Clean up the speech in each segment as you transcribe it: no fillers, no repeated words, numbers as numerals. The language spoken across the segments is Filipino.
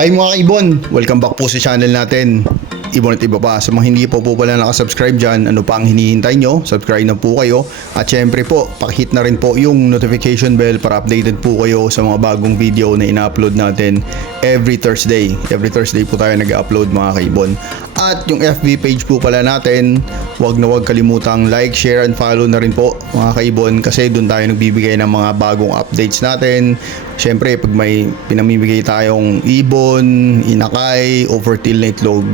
Hi mga kaibon! Welcome back po sa channel natin. Ibon at iba pa. Sa mga hindi po pala nakasubscribe dyan, ano pa ang hinihintay nyo? Subscribe na po kayo. At syempre po, pakihit na rin po yung notification bell para updated po kayo sa mga bagong video na ina-upload natin every Thursday. Every Thursday po tayo nag-upload mga kaibon. At yung FB page po pala natin, wag na wag kalimutang like, share, and follow na rin po mga kaibon kasi doon tayo nagbibigay ng mga bagong updates natin. Syempre, pag may pinamimigay tayong ibon, inakay, overkill na itlog,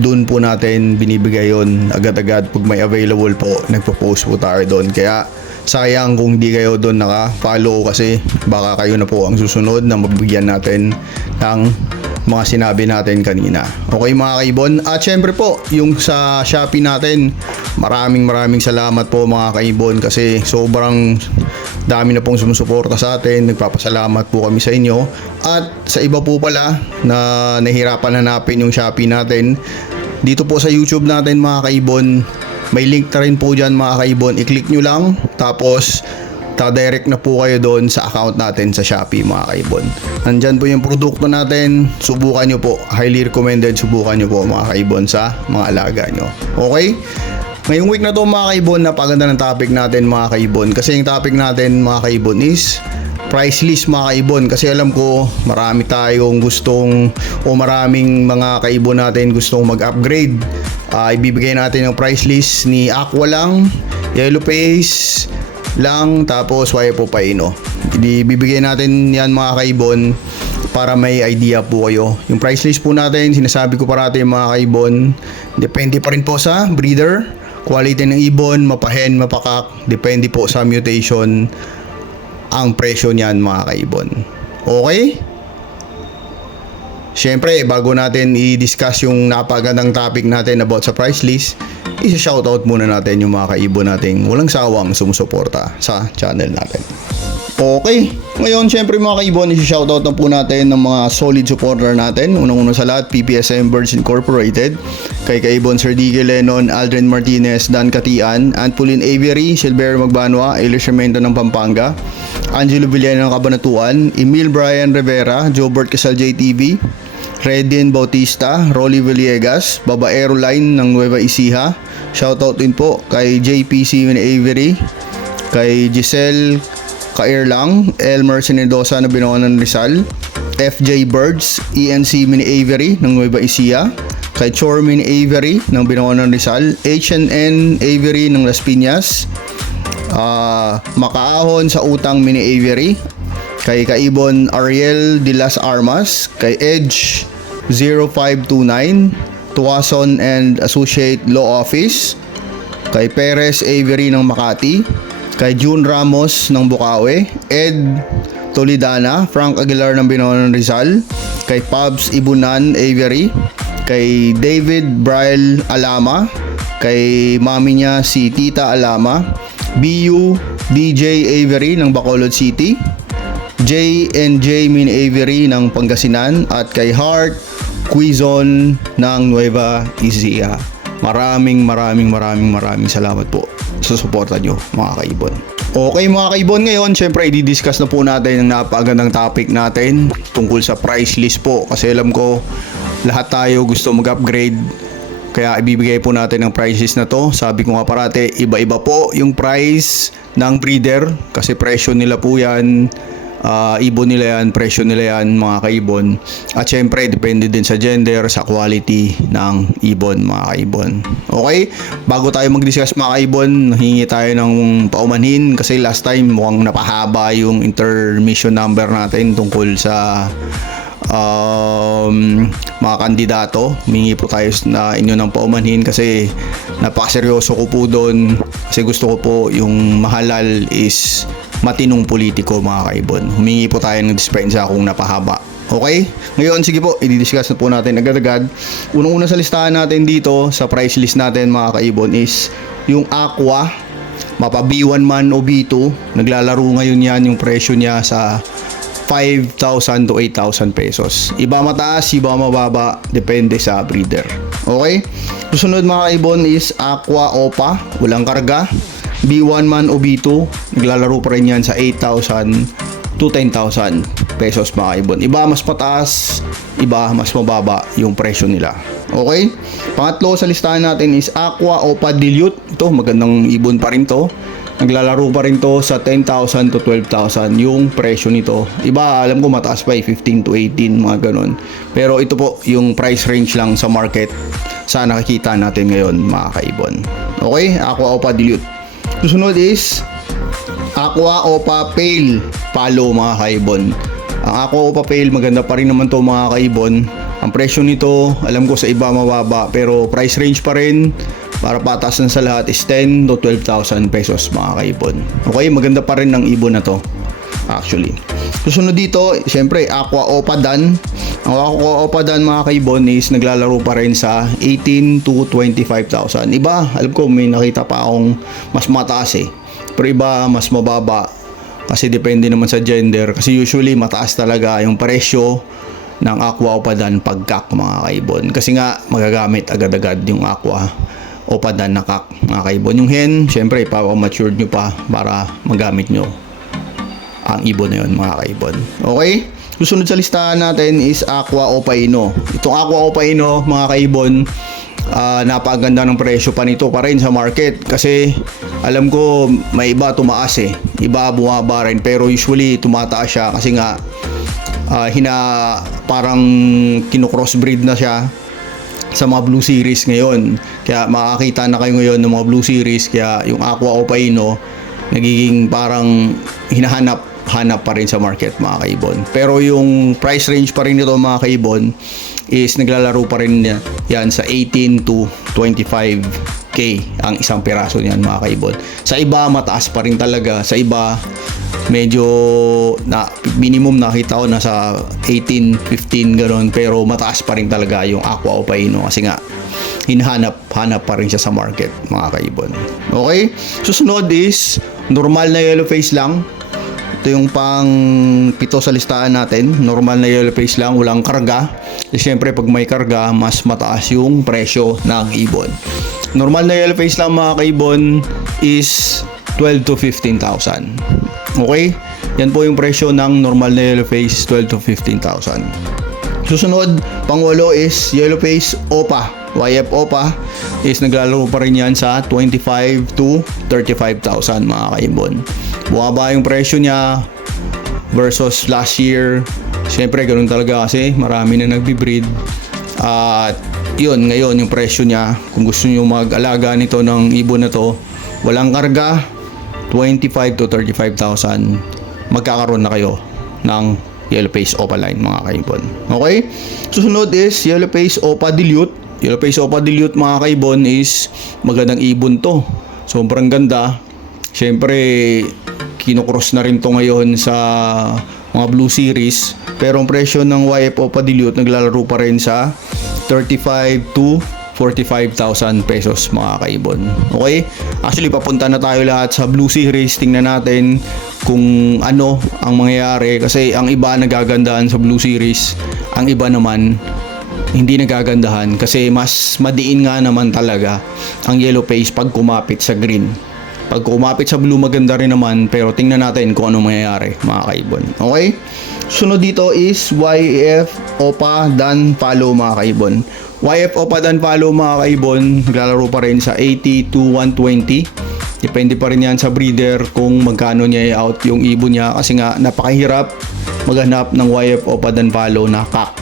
doon po natin binibigay yon agad-agad pag may available po, nagpo-post po tayo doon. Kaya sayang kung hindi kayo doon naka-follow kasi baka kayo na po ang susunod na mabigyan natin ng mga sinabi natin kanina. Okay mga kaibon, at syempre po yung sa Shopee natin, maraming salamat po mga kaibon kasi sobrang dami na pong sumusuporta sa atin. Nagpapasalamat po kami sa inyo. At sa iba po pala na nahirapan hanapin yung Shopee natin, dito po sa YouTube natin mga kaibon, may link na rin po dyan mga kaibon. I-click nyo lang tapos direct na po kayo doon sa account natin sa Shopee mga kaibon. Nandyan po yung produkto natin. Subukan nyo po. Highly recommended. Subukan nyo po mga kaibon sa mga alaga nyo. Okay? Ngayong week na to mga kaibon, napaganda ng topic natin mga kaibon. Kasi yung topic natin mga kaibon is price list mga kaibon. Kasi alam ko marami tayong gustong o maraming mga kaibon natin gustong mag-upgrade. Ibibigay natin yung price list ni Aqua lang, Yellow Face lang, tapos Waipo Paino. Ibibigay natin yan mga kaibon para may idea po kayo. Yung price list po natin, sinasabi ko parati mga kaibon, depende pa rin po sa breeder, quality ng ibon, mapahen, mapakak, depende po sa mutation ang presyo niyan mga kaibon. Okay? Syempre, bago natin i-discuss yung napagandang topic natin about sa price list, isa-shoutout muna natin yung mga kaibon nating walang sawang sumusuporta sa channel natin. Okay, ngayon syempre mga kaibon, isa-shoutout na po natin ng mga solid supporter natin. Unang-una sa lahat, PPSM Birds Incorporated, kay kaibon Sir Diggy Lennon, Aldrin Martinez, Dan Katian, Antpulin Avery, Silverio Magbanwa, Elishamento ng Pampanga, Angelo Villena ng Cabanatuan, Emil Brian Rivera, Jobert Casal JTV, Redin Bautista, Rolly Villegas, Babaero Line ng Nueva Ecija. Shoutout din po kay JPC Min Avery, kay Giselle Kairlang, Elmer Senedosa na Binoan ng Rizal, FJ Birds, ENC Min Avery ng Nueva Ecija, kay Chor Min Avery ng Binoan ng Rizal, HNN Avery ng Las Piñas, Makaahon sa Utang Min Avery, kay Kaibon Ariel de las Armas, kay Edge 0529, Tuason and Associate Law Office, kay Perez Avery ng Makati, kay June Ramos ng Bukawi, Ed Tolidana, Frank Aguilar ng Binoan ng Rizal, kay Pabs Ibunan Avery, kay David Braille Alama, kay mami niya si Tita Alama, BU DJ Avery ng Bacolod City, J&J Min Avery ng Pangasinan, at kay Heart Quizon ng Nueva Ecija. Maraming salamat po sa suporta nyo mga kaibon. Okay mga kaibon, ngayon syempre i-discuss na po natin ang napakagandang topic natin tungkol sa price list po. Kasi alam ko lahat tayo gusto mag-upgrade, kaya ibibigay po natin ang price list na to. Sabi ko nga parate, iba-iba po yung price ng breeder kasi presyo nila po yan. Ibon nila yan, presyo nila yan mga kaibon. At syempre depende din sa gender, sa quality ng ibon mga kaibon. Okay, bago tayo mag-discuss mga kaibon, hingi tayo ng paumanhin kasi last time mukhang napahaba yung intermission number natin tungkol sa mga kandidato. Mingi po tayo na inyo ng paumanhin kasi napakaseryoso ko po doon, kasi gusto ko po yung mahalal is matinong politiko mga kaibon. Humingi po tayo ng dispensa kung napahaba. Okay? Ngayon sige po, i-discuss na po natin agad-agad. Unang-una sa listahan natin dito sa price list natin mga kaibon is yung Aqua, mapa B1 man o B2. Naglalaro ngayon yan, yung presyo niya sa 5,000 to 8,000 pesos. Iba mataas, iba mababa, depende sa breeder. Okay? Susunod mga kaibon is Aqua Opa, walang karga, B1 man o B2, naglalaro pa rin yan sa 8,000 to 10,000 pesos mga kaibon. Iba mas pataas, iba mas mababa yung presyo nila. Okay? Pangatlo sa listahan natin is Aqua Opa Dilute. Ito, magandang ibon pa rin to. Naglalaro pa rin to sa 10,000 to 12,000 yung presyo nito. Iba, alam ko mataas pa 15 to 18, mga ganun. Pero ito po yung price range lang sa market sa nakikita natin ngayon, mga kaibon. Okay? Aqua Opa Dilute. Susunod is Aqua Opa Pale Palo, mga kaibon. Ang Aqua Opa Pale, maganda pa rin naman to, mga kaibon. Ang presyo nito, alam ko sa iba mababa, pero price range pa rin para patas na sa lahat is 10 to 12,000 pesos, mga kaibon. Okay, maganda pa rin ng ibon na to actually. Susunod dito, syempre Aqua Opa Dan. Ang Aqua Opa Dan, mga kaibon, is naglalaro pa rin sa 18 to 25,000. Iba, alam ko may nakita pa akong mas mataas pero iba mas mababa kasi depende naman sa gender, kasi usually mataas talaga yung presyo ng Aqua Opa Dan pagkak, mga kaibon, kasi nga magagamit agad-agad yung Aqua Opa Dan na kak, mga kaibon. Yung hen, syempre matured nyo pa para magamit nyo ang ibon na yun, mga kaibon. Okay? Susunod sa listahan natin is Aqua Opa Ino. Itong Aqua Opa Ino, mga kaibon, napakaganda ng presyo pa nito pa rin sa market, kasi alam ko may iba tumaas iba bumaba rin, pero usually tumataas siya kasi nga parang kino-crossbreed na siya sa mga Blue Series ngayon. Kaya makakita na kayo ngayon ng mga Blue Series, kaya yung Aqua Opa Ino nagiging parang hinahanap pa rin sa market, mga kaibon. Pero yung price range pa rin nito, mga kaibon, is naglalaro pa rin yan sa 18 to 25k ang isang piraso niyan, mga kaibon. Sa iba mataas pa rin talaga, sa iba medyo minimum nakita ko nasa 18, 15 gano'n, pero mataas pa rin talaga yung Aqua Opa Ino kasi nga hinahanap pa rin siya sa market, mga kaibon. Okay? Susunod is normal na yellow face lang. Ito yung pang pito sa listahan natin. Normal na yellow face lang, walang karga. Siyempre pag may karga, mas mataas yung presyo ng ibon. Normal na yellow face lang, mga kaibon, is 12 to 15,000. Okay? Yan po yung presyo ng normal na yellow face, 12 to 15,000. Susunod, pangwalo is yellow face Opa. YF Opa is naglalaro pa rin yan sa 25 to 35,000, mga kaibon. Bumaba yung presyo niya versus last year. Siyempre, ganun talaga kasi marami na nagbi-breed. At yun, ngayon yung presyo niya, kung gusto nyo mag-alaga nito ng ibon na to, walang karga, 25 to 35,000, magkakaroon na kayo ng yellow face Opa line, mga kaibon. Okay? Susunod is yellow face Opa Dilute. Yellow face Opa Dilute, mga kaibon, is magandang ibon to. Sobrang ganda. Siyempre, kinocross na rin to ngayon sa mga Blue Series. Pero ang presyo ng YF Opa Dilute naglalaro pa rin sa 35 to 45,000 pesos, mga kaibon. Okay? Actually, papunta na tayo lahat sa Blue Series. Tingnan natin kung ano ang mangyayari. Kasi ang iba nagagandahan sa Blue Series. Ang iba naman hindi nagagandahan. Kasi mas madiin nga naman talaga ang yellow face pag kumapit sa green. Pag kumapit sa blue, maganda rin naman. Pero tingnan natin kung ano mangyayari, mga kaibon. Okay? Sunod dito is YF Opa Dan Palo, mga kaibon. YF Opa Dan Palo, mga kaibon, naglalaro pa rin sa 80 to 120. Depende pa rin yan sa breeder kung magkano niya i-out yung ibon niya. Kasi nga, napakahirap maghanap ng YF Opa Dan Palo na kak.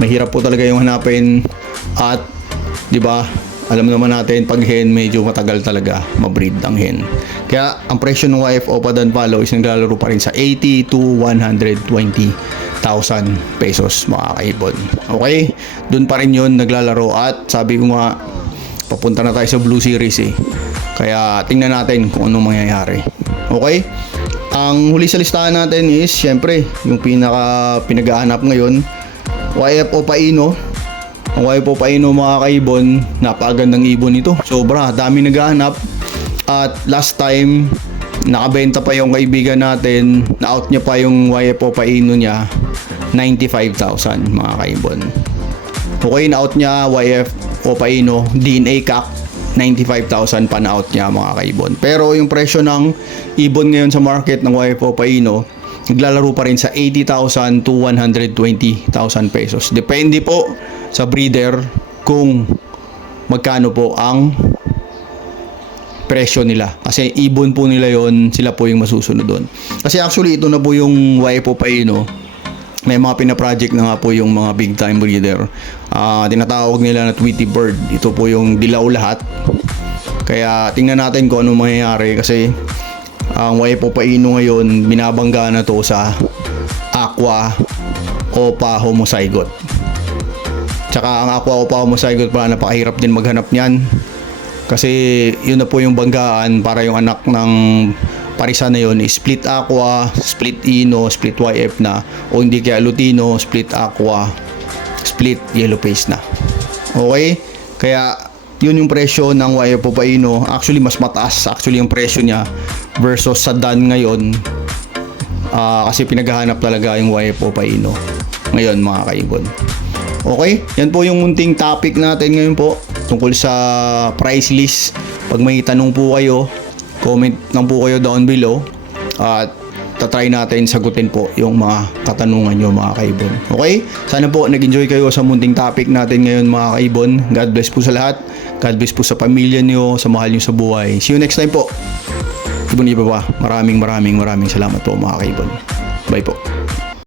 Mahirap po talaga yung hanapin. At, di ba, alam naman natin, pag hen, medyo matagal talaga mabreed ang hen. Kaya, ang presyo ng YF Opa Dan Palo is naglalaro pa rin sa 80 to 120,000 pesos, mga kaibon. Okay? Doon pa rin yun naglalaro. At sabi ko nga, papunta na tayo sa Blue Series Kaya, tingnan natin kung anong mangyayari. Okay? Ang huli sa listahan natin is, syempre, yung pinag-aanap ngayon, YF Opa Ino. Ang YF Opa Ino, mga kaibon, napakagandang ibon ito. Sobra, dami naghahanap. At last time, nakabenta pa yung kaibigan natin, na-out niya pa yung YF Opa Ino niya, 95,000, mga kaibon. Okay, na-out niya YF Opa Ino, DNA CAC, 95,000 pa na-out niya, mga kaibon. Pero yung presyo ng ibon ngayon sa market ng YF Opa Ino naglalaro pa rin sa 80,000 to 120,000 pesos. Depende po sa breeder kung magkano po ang presyo nila. Kasi ibon po nila yon, sila po yung masusunod doon. Kasi actually ito na po yung YFO Paino. May mga pina-project na nga po yung mga big time breeder. Tinatawag nila na Tweety Bird. Ito po yung dilaw lahat. Kaya tingnan natin kung ano mangyayari kasi ang YFO Paino ngayon binabangga na to sa Aqua Opa Homozygote. Tsaka ang Aqua Opa Homozygote pala napakahirap din maghanap niyan. Kasi yun na po yung banggaan para yung anak ng parisa na yun is split aqua, split ino, split YF na, o hindi kaya lutino, split aqua, split yellow face na. Okay? Kaya yun yung presyo ng YF Paino. Actually mas mataas actually yung presyo niya versus sa Dan ngayon. Kasi pinaghahanap talaga yung YF Paino ngayon mga kaibon. Okay? Yan po yung munting topic natin ngayon po tungkol sa price list. Pag may tanong po kayo, comment lang po kayo down below at tatry natin sagutin po yung mga katanungan nyo mga kaibon. Okay? Sana po nag-enjoy kayo sa munting topic natin ngayon mga kaibon. God bless po sa lahat. God bless po sa pamilya nyo, sa mahal nyo sa buhay. See you next time po. Ibon iba pa. Maraming salamat po mga kaibon. Bye po.